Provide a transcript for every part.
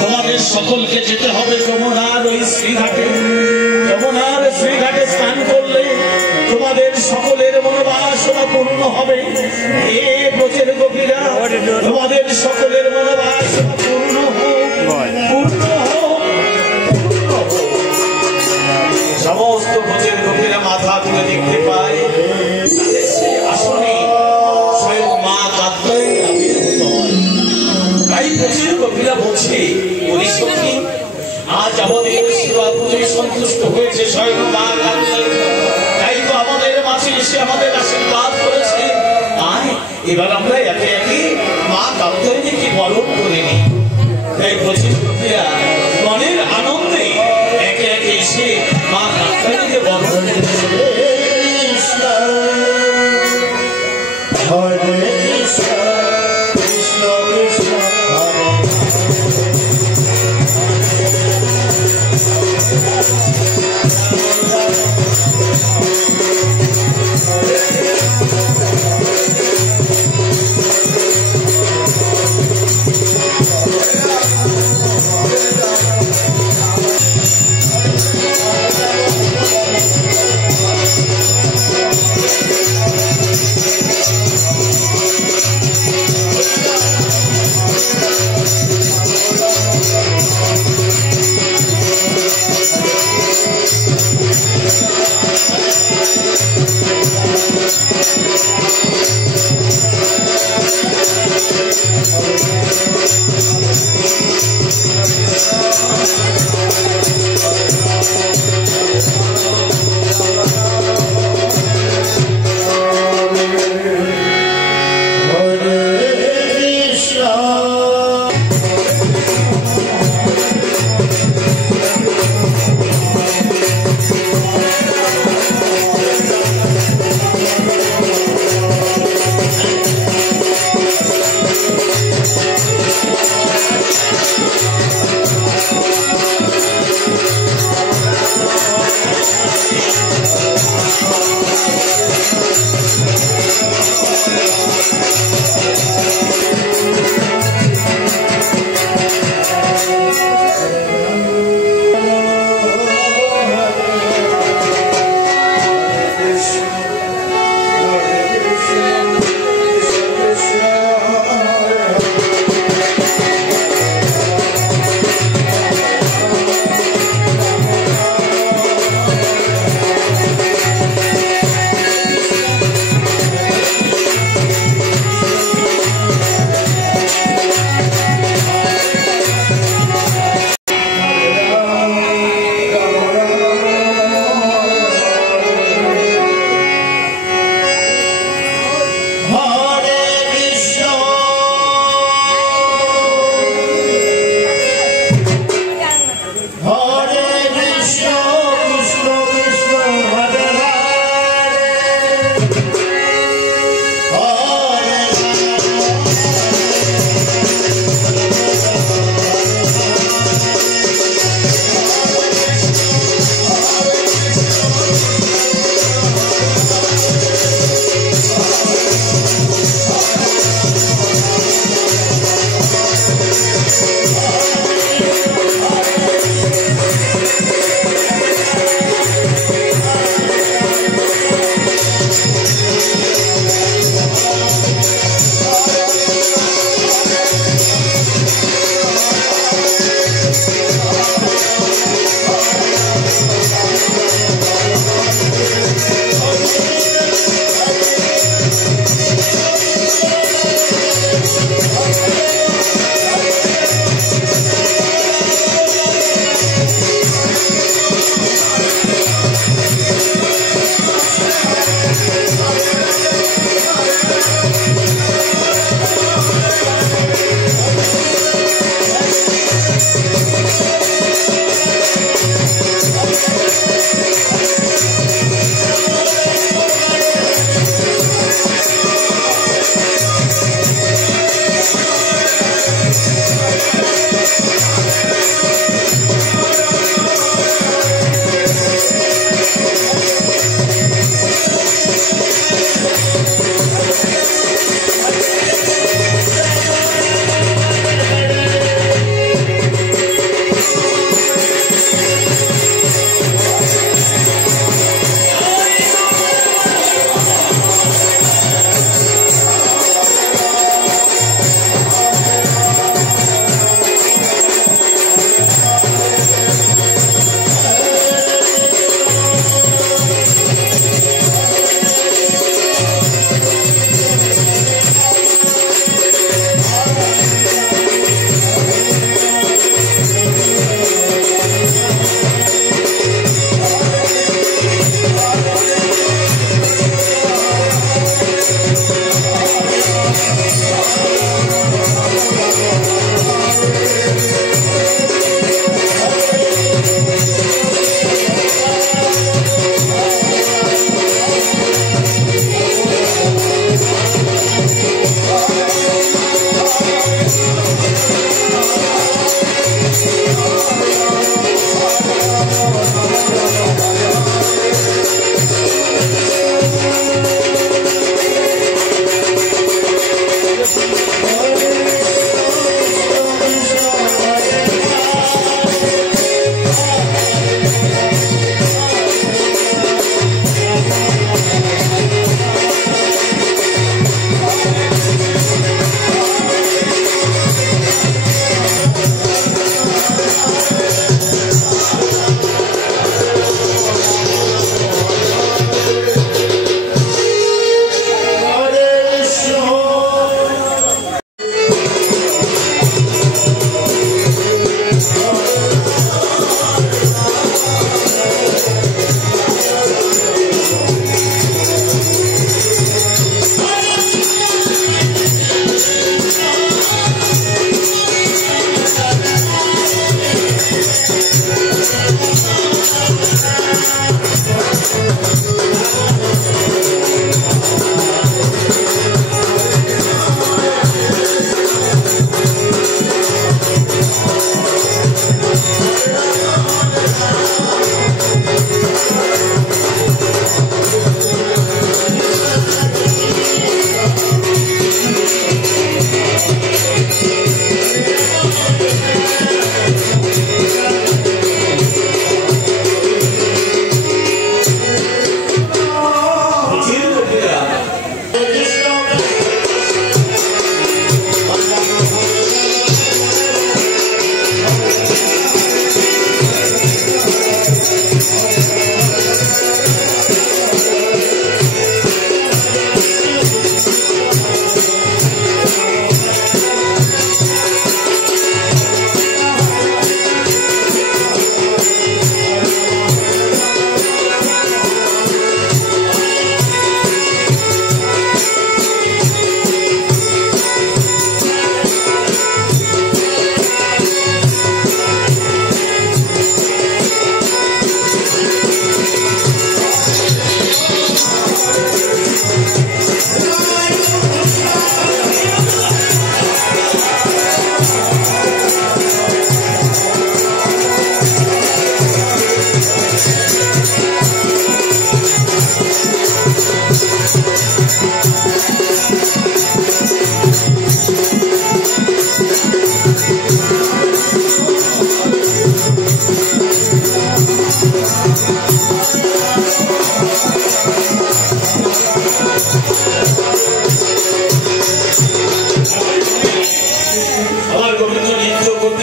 তোমাদের সকলকে যেতে হবে যমুনার ওই শ্রীঘাটে। যমুনার শ্রীঘাটে স্নান করলে তোমাদের সকলের মনোবাসনা পূর্ণ হবে। হে ব্রজের গোপীরা, তোমাদের সকলের মনোবাসনা পূর্ণ হোক, পূর্ণ হোক, পূর্ণ হোক। সমস্ত ব্রজের গোপীরা মাথা তুলে দেখতে পায় আসনে স্বয়ং মা কাত্যায়নী আবির্ভূত হয়। তাই ব্রজের গোপীরা বলছে, ওরে সখী, আজ আমাদের সেবা পুজোয় সন্তুষ্ট হয়েছে স্বয়ং মা কাত্যায়নী। তাই তো আমাদের মাঝে এসে আমাদের আশীর্বাদ করেছে। আয় এবার আমরা একে একে মা কাত্যায়নীকে বরণ করে নিই। তাই ব্রজের গোপীরা মনের আনন্দে একে একে এসে মা কাত্যায়নীকে বরণ করেছে। হরে কৃষ্ণ কৃষ্ণ কৃষ্ণ হরে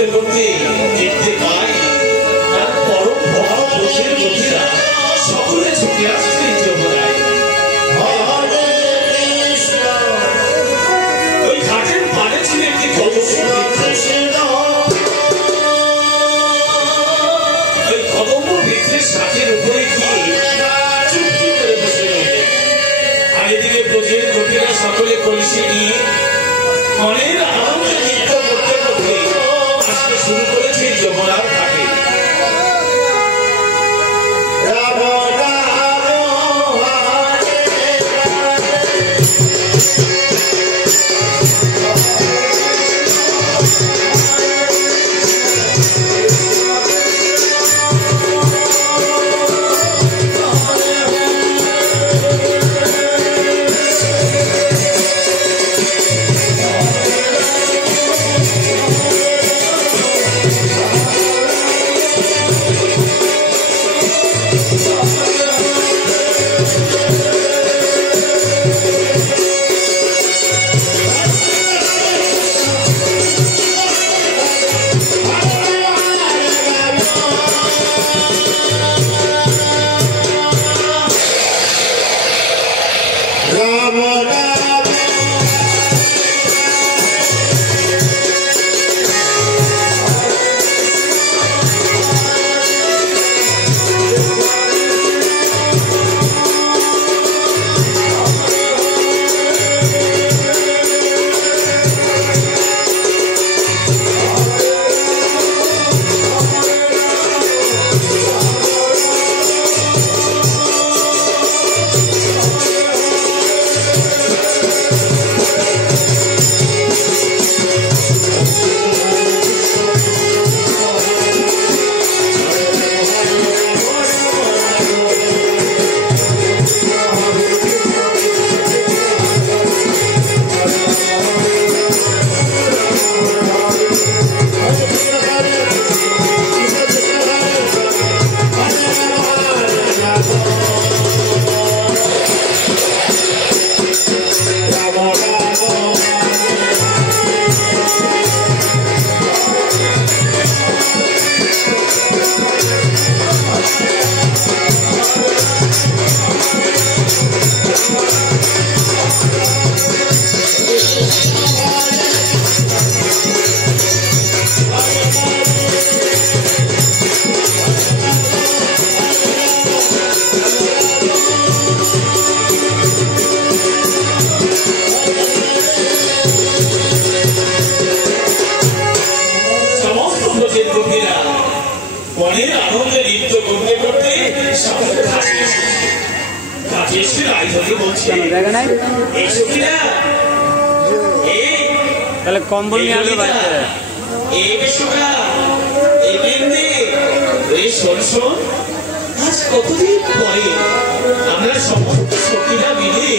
করতে করতে দেখতে পাই তার পরম ভক্ত বসে বসিরা সকলে ছুটে আসছে যমুনায়। ওই ঘাটের পাড়ে ছিল একটি কদম্ব। ওই কদম্ব বৃক্ষের শাখের উপরে গিয়ে চুপটি করে বসে রইলেন। আর এদিকে ব্রজের গোপীরা সকলে কলসি নিয়ে মনের আনন্দে নৃত্য করতে করতে আসতে শুরু করেছে যমুনার ঘাটে। মনের আনন্দে নৃত্য করতে করতে ঘাটে এসে রায়ধকে বলছে, এই সখীরা, তাহলে কম্বল নিয়ে আসবে বাড়িতে। এই বিশ্বকা, এই বৃন্দে, এই শোন শোন, আজ কতদিন পরে আমরা সমস্ত সখীরা মিলে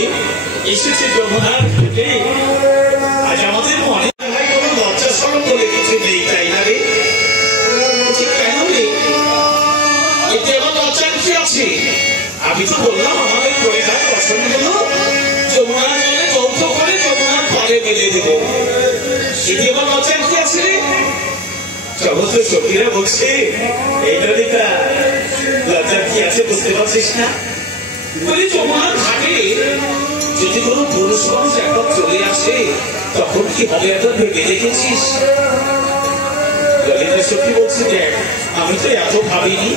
এসেছি যমুনার ঘাটে। আজ আমাদের মনে হয় কোনো লজ্জা শরম বলে কিছু নেই, তাই না রে? কেন রে? এতে আমার লজ্জার কি আছে? আমি তো বললাম আমাদের পরিবার পছন্দ হলো, যমুনার জলে যৌথ করে যমুনার পাড়ে মেলে দেব। এতে আমার লজ্জার কি আছে রে? সমস্ত সখীরা বলছে, এই ললিতা, লজ্জার কি আছে বুঝতে পারছিস না? বলি যমুনার ঘাটে যদি কোনো পুরুষ মানুষ একবার চলে আসে তখন কি হবে একবার ভেবে দেখেছিস? ললিতা সখী বলছে, দেখ আমি তো এত ভাবিনি,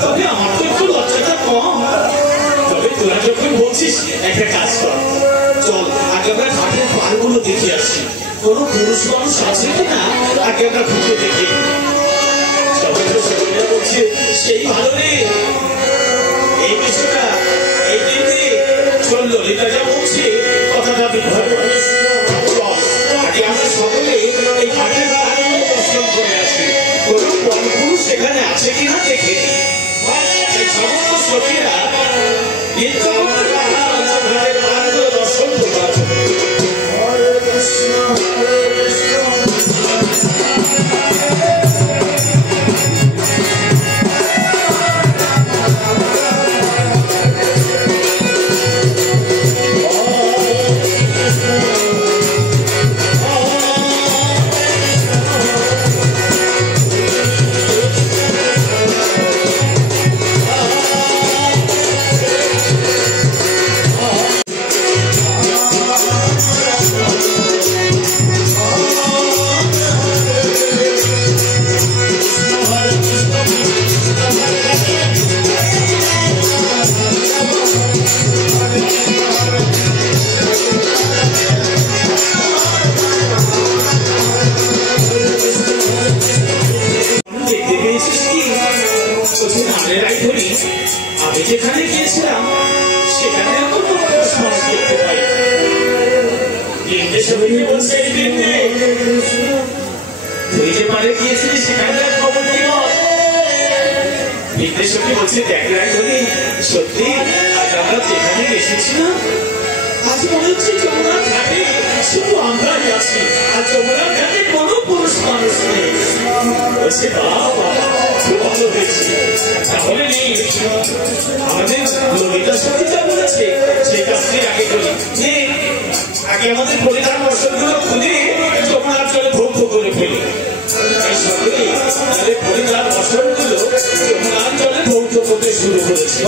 তবে আমার তো একটু লজ্জাটা কম। তবে তোরা যখন বলছিস একটা কাজ কর, চল আগে আমরা ঘাটের পাড়গুলো দেখে আসি, কোনো পুরুষ মানুষ আছে কিনা আগে আমরা ঘুরে দেখি। সমস্ত সখীরা বলছে, সেই ভালো রে, এই বিষয়টা এই দিনে চল, ললিতা যা বলছে কথাটা আগে আমরা সকলে এই ঘাটের পাড়গুলো দর্শন করে আসি, কোনো পুরুষ সেখানে আছে কিনা দেখে নি। সমস্ত সখীরা নৃত্য করতে ঘাটের পাড়গুলো দর্শন করবার জন্য। যেখানে গিয়েছিলাম সেখানে কোনো স্মরণ করতে পারি। নির্দেশক বলছে তুই যে পারে গিয়েছিলি সেখানকার খবর কি হয়? নির্দেশক বলছে দেখ রাখি সত্যি আজ আমরা যেখানে এসেছিলাম আজ মনে হচ্ছে যমুনার ঘাটে শুধু আমরাই আছি আর যমুনার ঘাটে কোনো পুরুষ মানুষ নেই। বলছে বাবা খুব ভালো হয়েছে। তাহলে নেই আমাদের ললিতা সঙ্গে যা বলেছে সেই কাজটি আগে করি। আগে আমাদের পরিধান বস্ত্রগুলো খুলে যমুনার জলে ভোগ করে ফেলি। এই সঙ্গে আমাদের পরিধান বস্ত্রগুলো যমুনার জলে ভোগ করতে শুরু করেছে।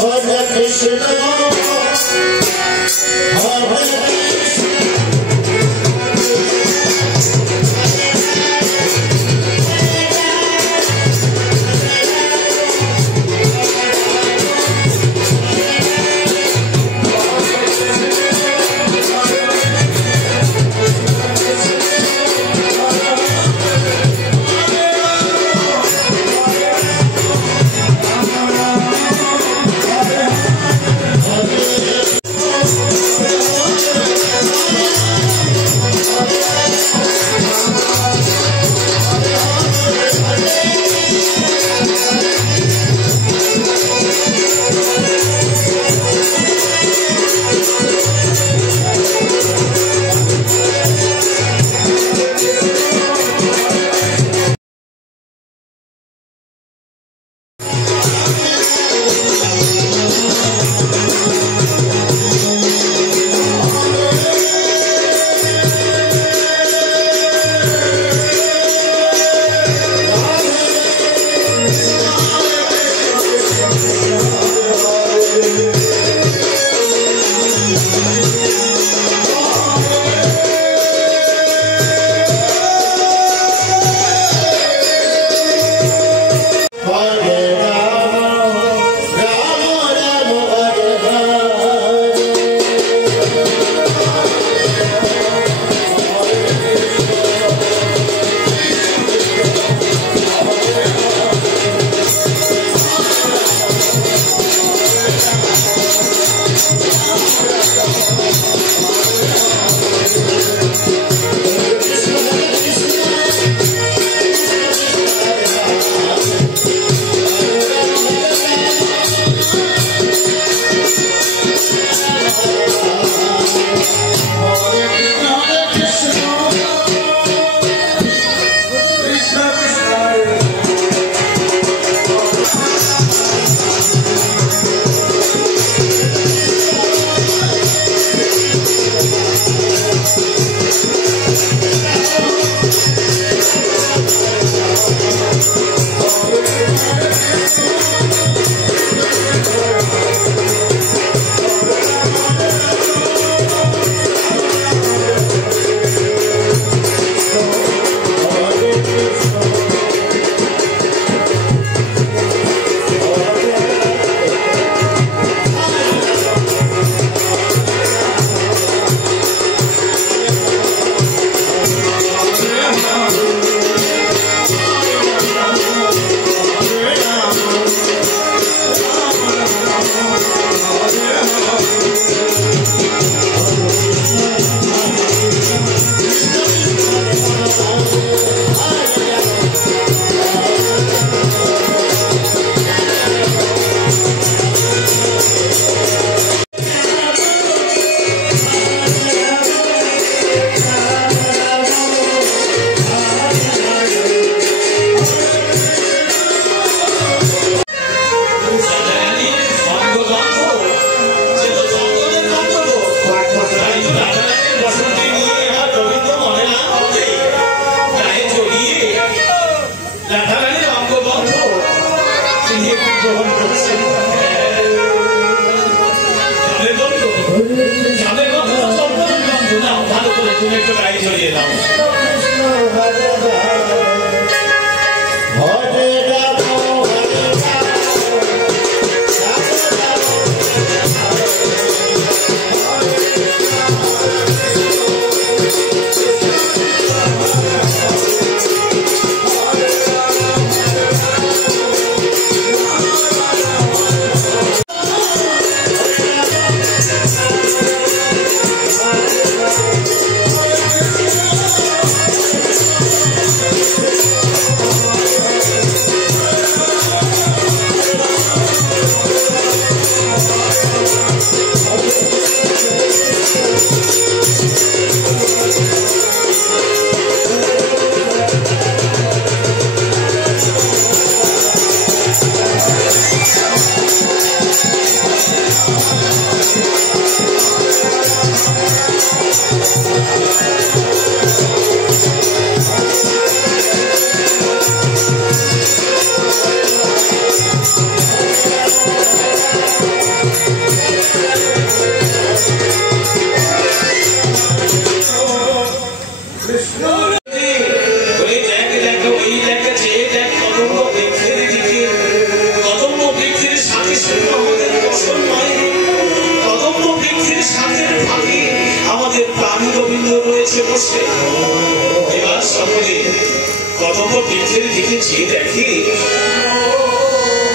দিকে চেয়ে দেখে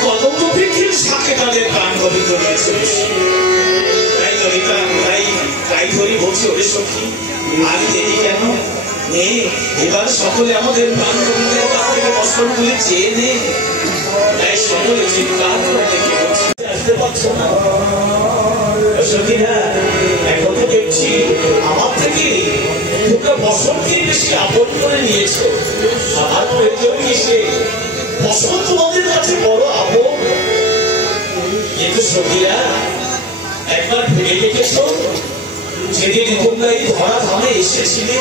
কদম্ব বৃক্ষের শাখে তাদের গান কবিত রয়েছে। তাই ললিতা তাই ধরি বলছি, ওরে সখী আর দেরি কেন, নে এবার সকলে আমাদের গান কবিতের কাছ থেকে বস্ত্রগুলি চেয়ে নে। তাই সকলে চিৎকার করে দেখে বলছে, আসতে পারছো না সখীরা? এখন তো দেখছি আমার থেকে তোমরা বসন্তকে বেশি আপন করে নিয়েছো। আমার প্রয়োজন কিসে? বসন্ত তোমাদের কাছে বড় আপন। কিন্তু সখীরা একবার ভেবে দেখেছো, যেদিন তোমরা এই ধরা ধামে এসেছিলে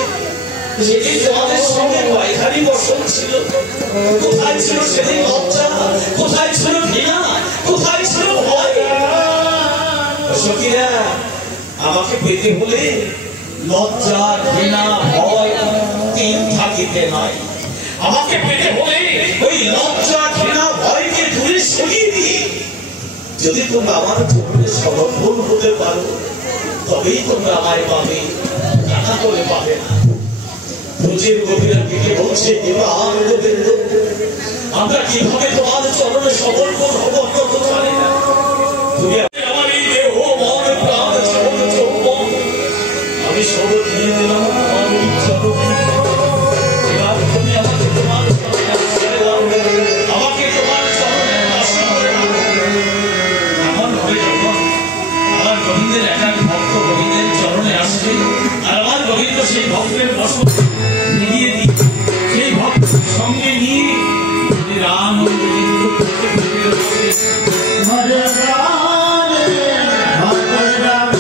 সেদিন তোমাদের সঙ্গে কয়খানি বসন্ত ছিল? কোথায় ছিল সেদিন লজ্জা? কোথায় ছিল ঘৃণা? কোথায় ছিল ভয়? সখীরা আমাকে পেতে হলে লজ্জা ঘৃণা ভয় তিন থাকিতে নাই। আমাকে পেতে হলে ওই লজ্জা ঘৃণা ভয়কে দূরে সরিয়ে দিয়ে যদি তোমরা আমার চরণে সমর্পণ হতে পারো তবেই তোমরা আমায় পাবে, টাকা করে পাবে না। ব্রজের গভীরের দিকে বলছে, আমরা কিভাবে তোমার চরণে সমর্পণ হব অন্য তো জানি না। তুমি আমার এই দেহ মন প্রাণ জীবন যৌবন আমি সব দিয়ে দিলাম আমার এই চরণে। এবার তুমি আমাকে তোমার চরণে আশ্রয় দাও, আমাকে তোমার চরণে আশ্রয় করে দাও। এমন ভাবে যখন আমার গোবিন্দের এক এক ভক্ত গোবিন্দের চরণে আসবে আর আমার গোবিন্দ সেই ভক্তের বসন নিয়ে দিই, সেই ভক্ত সঙ্গে নিয়ে রাম হরে রাম হরে রাম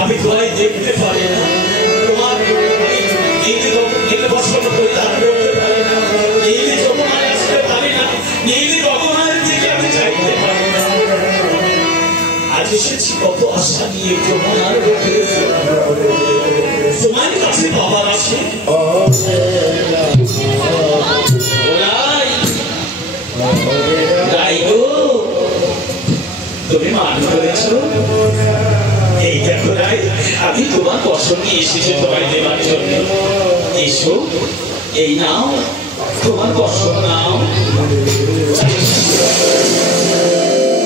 আমি তোমায় দেখতে পারি না, তোমার নীল বসন্ত পরিধান করতে পারি না, নীল যমুনায় আসতে পারি না, নীল গগনের দিকে আমি চাইতে পারি না। আজ এসেছি কত আশা নিয়ে যমুনার বুকে, তোমার কাছে বাবার আসে তুমি মান করেছ। এই দেখো রাই, আমি তোমার বসন নিয়ে এসেছি তোমায় দেবার জন্য। এসো, এই নাও তোমার বসন নাও।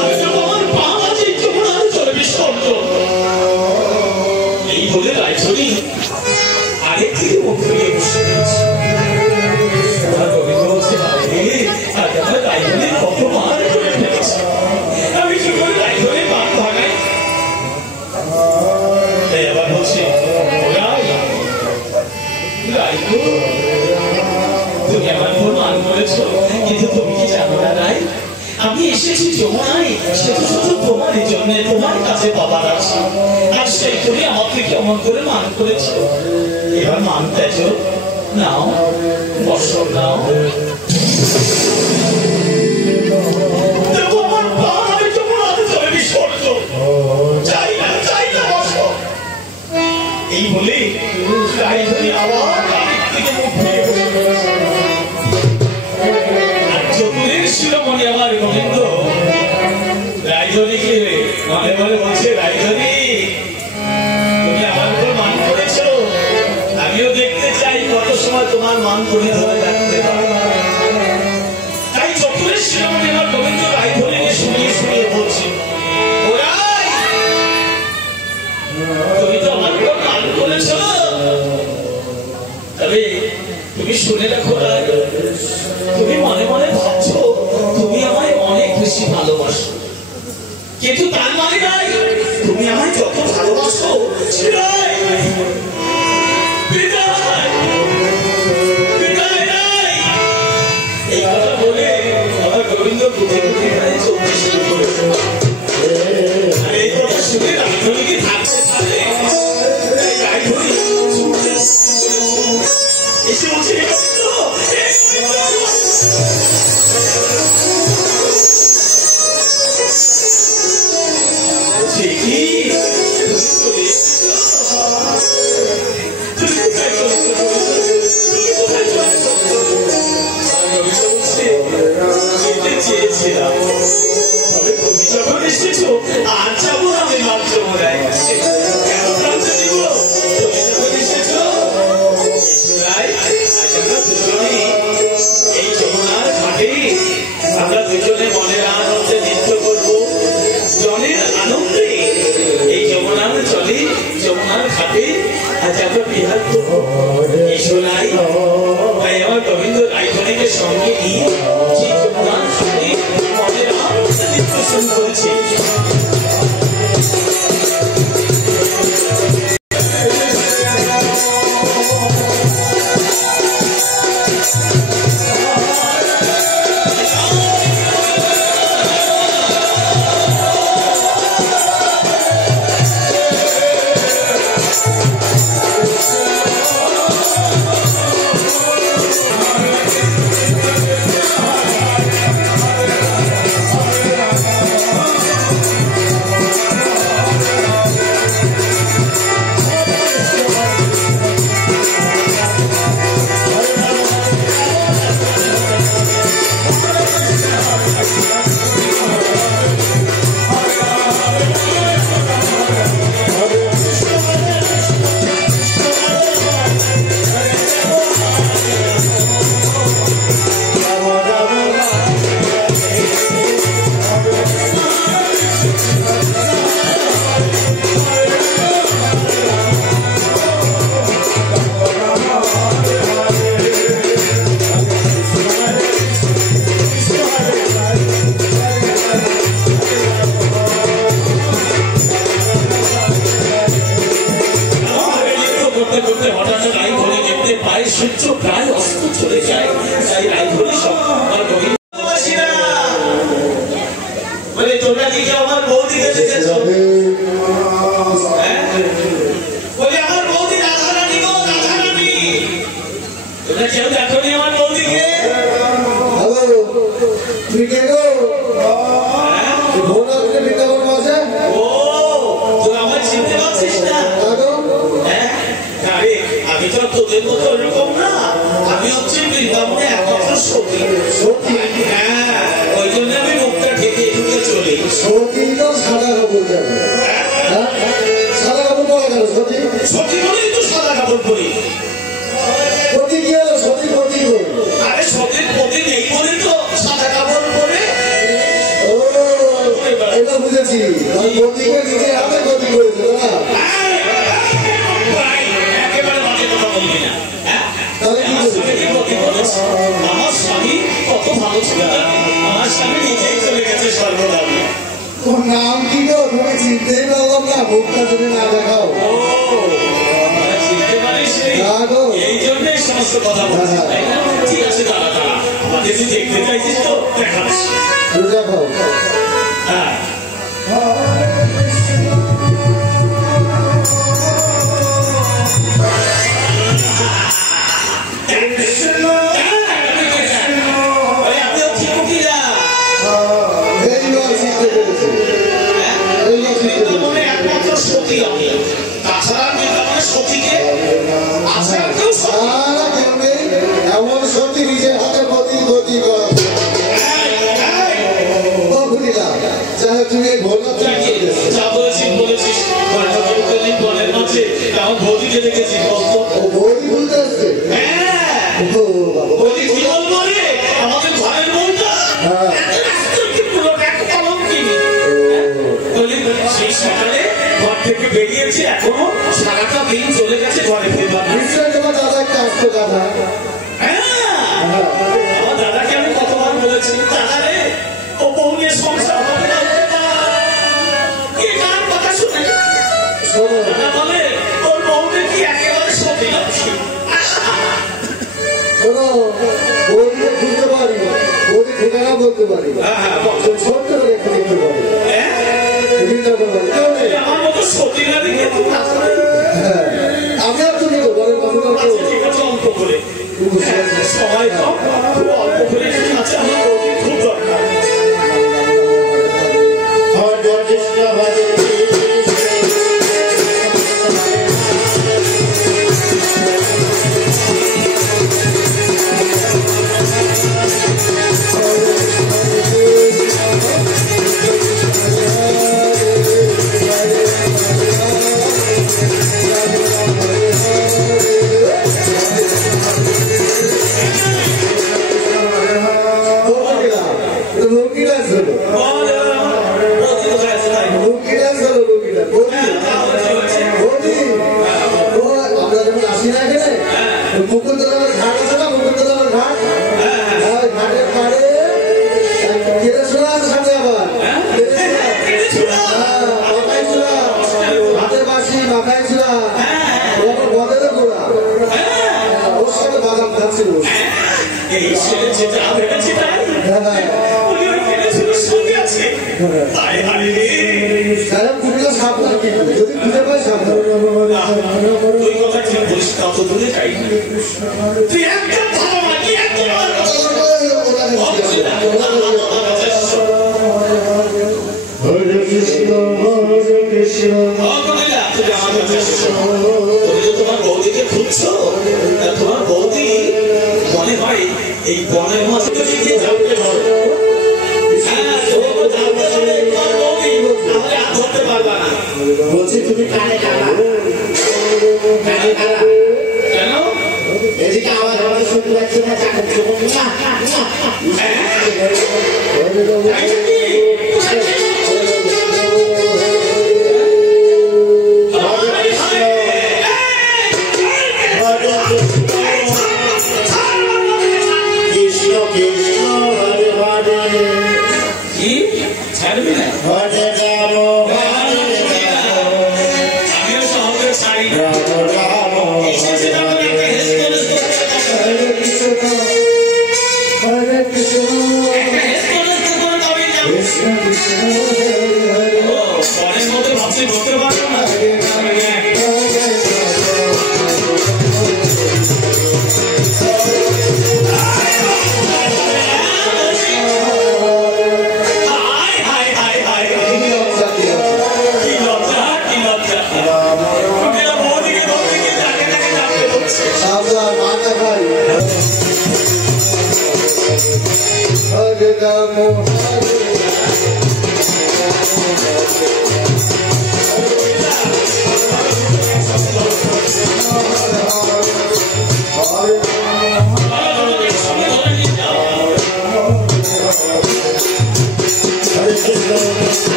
আমি তো আমার পা আছে যমুনার জলে বিসর্জন। এই বলে রাইছড়ি আগে থেকে মুখ ফিরিয়ে বসে রয়েছে। আমার গোবিন্দ বলছে, আগে আমার রাইছড়ি কত মার করে ফেলেছে, আমি কি করে রাইছড়ি পান ভাগাই? তাই আবার বলছে, তুমি আমার উপর মান করেছ, কিন্তু তুমি কি জানো না রাই, আমি এসেছি যমুনায় শুধু শুধু তোমার জন্য, তোমার কাছে বাবার আছে। আর সেই তুমি আমাকে কেমন করে মান করেছো, এবার মান পেয়েছ, নাও বর্ষণ নাও। এই বলে চতুরের শিরোমণি আমার গোবিন্দ রায়ধনীকে মনে মনে বলছে, রায়ধনী তুমি আমার উপর মান করেছ, আমিও দেখতে চাই কত সময় তোমার মান করে ধরে রাখতে পারো। তাই চতুরের শিরোমণি আমার গোবিন্দ রায়ধনীকে শুনিয়ে শুনিয়ে বলছি, তুমি তো আমার উপর মান করেছ, তবে তুমি শুনে রাখো রায়, তুমি মনে মনে ভাবছো তুমি আমায় অনেক বেশি ভালোবাসো, কিন্তু তার মানে নাই তুমি আমায় যত ভালোবাসো সেটাই এই কথা বলে আমার গোবিন্দ কোথায় কোথায় চলতে শুরু করেছে। আর এই কথা শুনে রাজধানী কি থাকতে পারে? এসে বলছে চেয়েছিলাম, তবে তুমি যখন এসেছো আর যাবো আমি মাল যমুনায়, কেন প্রান্তে দিব? তুমি যখন এসেছো আমরা দুজনেই এই যমুনার ঘাটে আমরা দুজনে মনের আনন্দে নৃত্য করবো, জলের আনন্দে এই যমুনার জলে যমুনার ঘাটে আজ আমরা বিহার করবো। এই শোনাই তাই আমার গোবিন্দ রায়ধনীকে সঙ্গে নিয়ে সেই যমুনার ঘাটে মনের আনন্দে নৃত্য শুরু করেছে। সূর্য প্রায় অস্ত চলে যায়, তাই রায়ধনী সব আমার গোবিন্দবাসীরা বলে, তোমরা কি কেউ আমার বৌদিকে দেখেছো? বলে আমার বৌদি রাধারানী গো, রাধারানী, তোমরা কেউ দেখোনি আমার বৌদিকে? তুমি কে গো? ও তুই আমার চিনতে পারছিস না? আমি তো তোদের মতো ওরকম না, আমি হচ্ছে বৃন্দাবনে একমাত্র সতী। হ্যাঁ, ওই জন্য আমি মুখটা ঢেকে ঢুকে চলি। সতী তো সাদা কাপড় যাবে, সাদা কাপড় পরা গেল সতী, সতী বলেই তো সাদা কাপড় পরি। সতী কি হলো? সতী পতি গো, আরে সতীর পতি নেই বলে তো সাদা কাপড় পরে। ও এটা বুঝেছি, পতিকে নিজে হাতে ক্ষতি করেছিল না? আমার স্বামী কত ভালো ছিল, আমার স্বামী নিজেই চলে গেছে সর্বদামে। তোর নাম কি গো? তুমি চিনতেই পারলাম না, মুখটা তুমি না দেখাও। চিনতে পারিস এই জন্যই সমস্ত কথা বলছি, তাই না? ঠিক আছে, দাঁড়া দাঁড়া, যেটি দেখতে চাইছিস তো দেখাচ্ছি। হ্যাঁ বেরিয়েছে, এখনো সারাটা দিন চলে গেছে, ঘরে ফিরবার দাদা একটা আসতো দাদা। আমার দাদাকে আমি কতবার বলেছি, দাদা রে ও বউ নিয়ে সংসার হবে না, কে কার কথা শুনে দাদা বলে ওর বউ নাকি একেবারে সত্যি লাগছে। শোনো, বৌদিকে খুঁজতে পারি, বৌদি ঠিকানা বলতে পারি, ছোট্ট করে একটু দেখতে পারি। আমার মতো সত্যি না দেখে আমি আর তুমি ঠিক আছে, অল্প করে সবাই খুব অল্প করে আছে, আমার বৌদি খুব দরকার। তোমার বৌদিকে খুঁজছো, তোমার বৌদি মনে হয় এই বনের মাঝে ধরতে পারবো। ধরতে পারবা না, বলছি তুমি কানে কানা কেন এদিকে আওয়াজ আমাকে শুনতে পাচ্ছি না,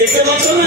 দেখতে পাচ্ছ না?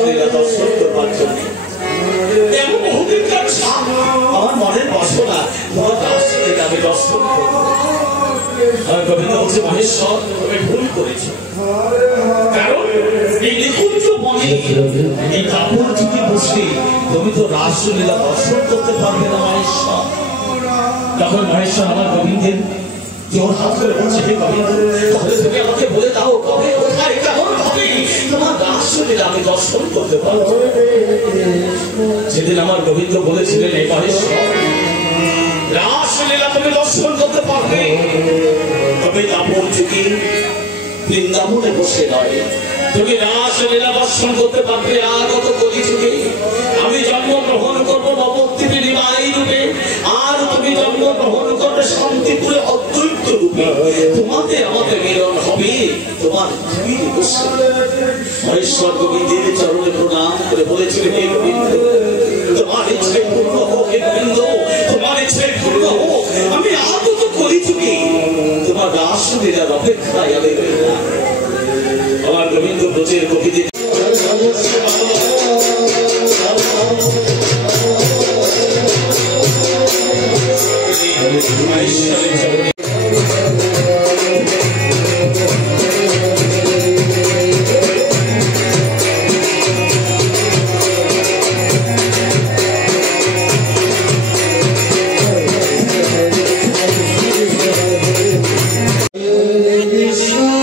রাসলীলা দর্শন করবার জন্য এমন বহুদিনকার আমার মনের বাসনা তোমার রাসলীলা আমি দর্শন করবো। গোবিন্দ বলছে মহেশ্বর তুমি ভুল করেছ, কারণ এই নিকুঞ্জ বনে এই কাপড় চুপি বসে তুমি তো রাসলীলা দর্শন করতে পারবে না মহেশ্বর। তখন মহেশ্বর আমার গোবিন্দের জোর হাত করে বলছে হে গোবিন্দ, তাহলে তুমি আমাকে বলে দাও কবে কোথায় কেমন ভাবে তোমার রাসলীলা আমি দর্শন করতে পারবো। সেদিন আমার গোবিন্দ বলেছিলেন এই মহেশ্বর রাসলীলা তুমি দর্শন করতে পারবে, তবে কাপড় চুকি বৃন্দাবনে বসে নয়। তুমি রাসলীলা দর্শন করতে পারবে আগত কলিযুগে। আমি জন্মগ্রহণ করবো নবদ্বীপে নিমাই রূপে, আর তুমি জন্মগ্রহণ করবে শান্তিপুরে অদ্বৈত রূপে। তোমাদের আমাদের মিলন হবে তোমার ভূমির বসে। মহেশ্বর গোবিন্দের চরণে প্রণাম করে বলেছিলেন হে গোবিন্দ, তোমার ইচ্ছে পূর্ণ হোক হে গোবিন্দ, তোমার ইচ্ছে পূর্ণ হোক। আমি আগত কলিযুগে তোমার রাসলীলার অপেক্ষায় আমি রইলাম। আমার গোবিন্দ ব্রজের কবিদের Hare Krishna